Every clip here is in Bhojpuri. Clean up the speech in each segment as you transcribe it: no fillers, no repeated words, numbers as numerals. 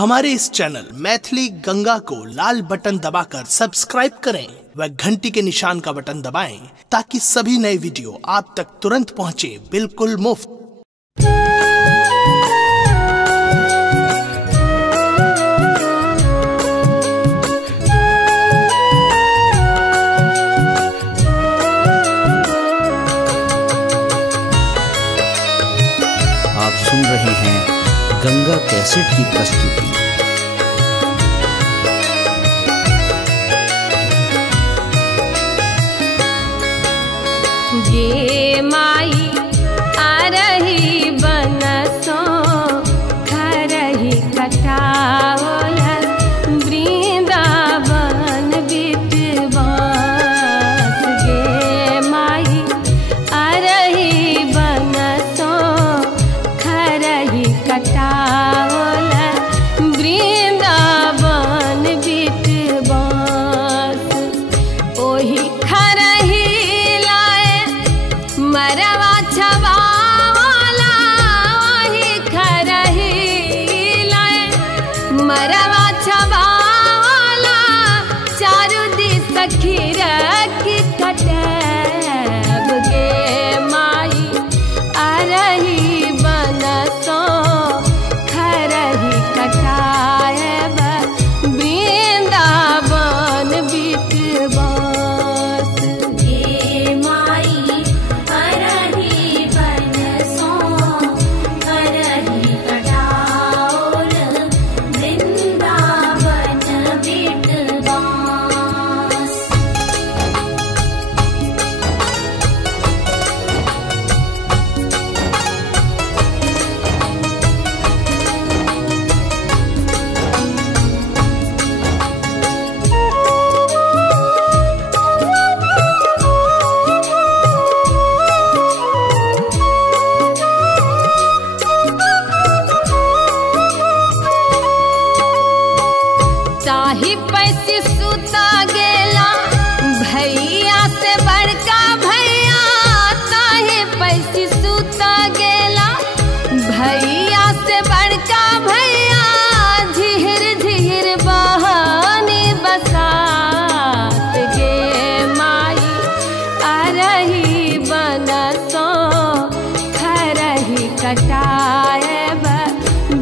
हमारे इस चैनल मैथिली गंगा को लाल बटन दबाकर सब्सक्राइब करें व घंटी के निशान का बटन दबाएं ताकि सभी नए वीडियो आप तक तुरंत पहुंचे बिल्कुल मुफ्त। आप सुन रहे हैं गंगा कैसेट की प्रस्तुति। ये माई आ रही बनसों खरही कटावल वृंदावन बिटवास। ये माई आ रही बनसों खरही कटावल वृंदावन बिटवास। ओही खरही मरवा छवाला वही खरही लाए मरवा छवाला चारू दिस खीर की कटब। गे माई आ रही बनसों खरही कटायब वृंदावन बिटवास। ताही पैसी सुता गेला भैया से बड़का भैया। ताही पैसी सुता गेला भैया से बड़का भैया। झिहिर झिहिर बहानी बसात। गे माई आ रही बनसों खरही कटायब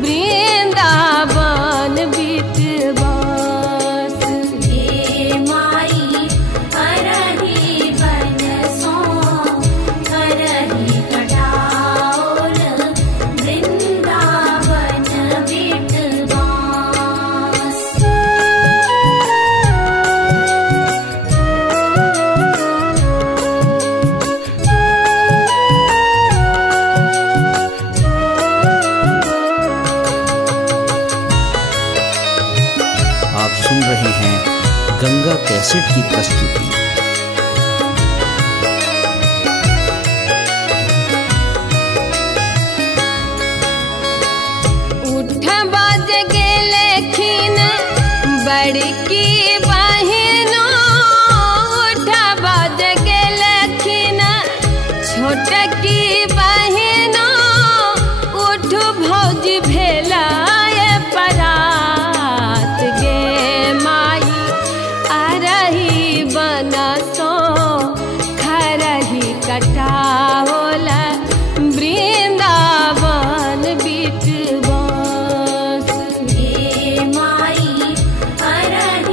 वृंदावन बिटवास। आप सुन रहे हैं गंगा कैसेट की प्रस्तुति। उठ बज गेले खिन बड़की बहिनो। उठ बज गेले खिन छोटकी बहिनो। उठ भौजी भेला परात। गे माई आ रही बनसों खरही कटावल वृंदावन बिटवास। माई आ रही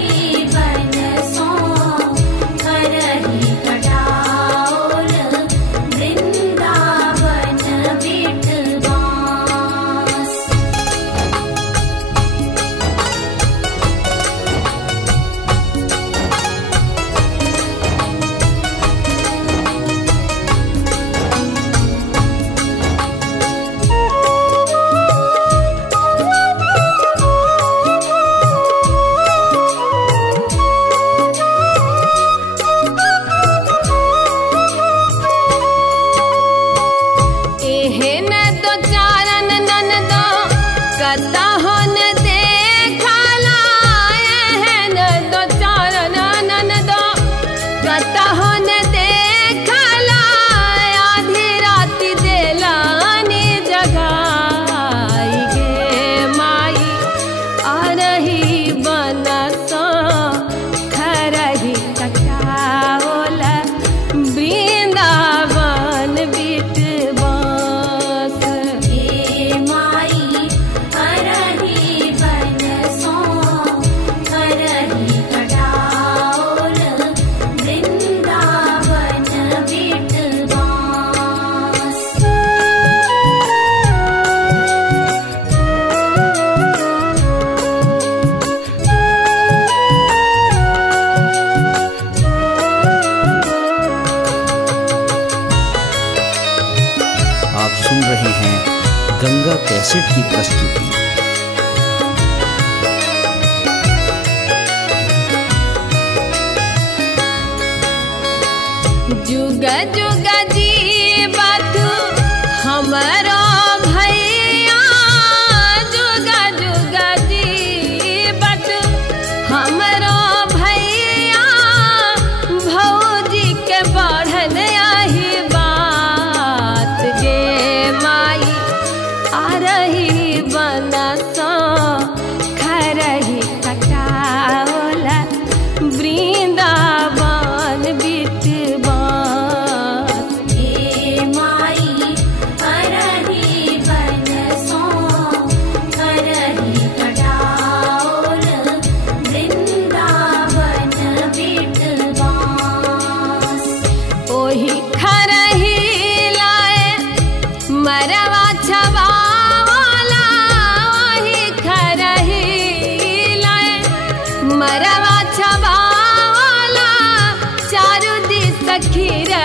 कैसेट की प्रस्तुति। जुगा जुगा जी बात हमारा भैया, जुगा जुगा जी बात हमारा भैया, भौजी के बढ़ल आही बात गे माई आ रही बनसा खरही कटावला वृंदावन बिटवा। मरवा छवाला वही खरही लाए, मरवा छवाला चारू दिस खीरा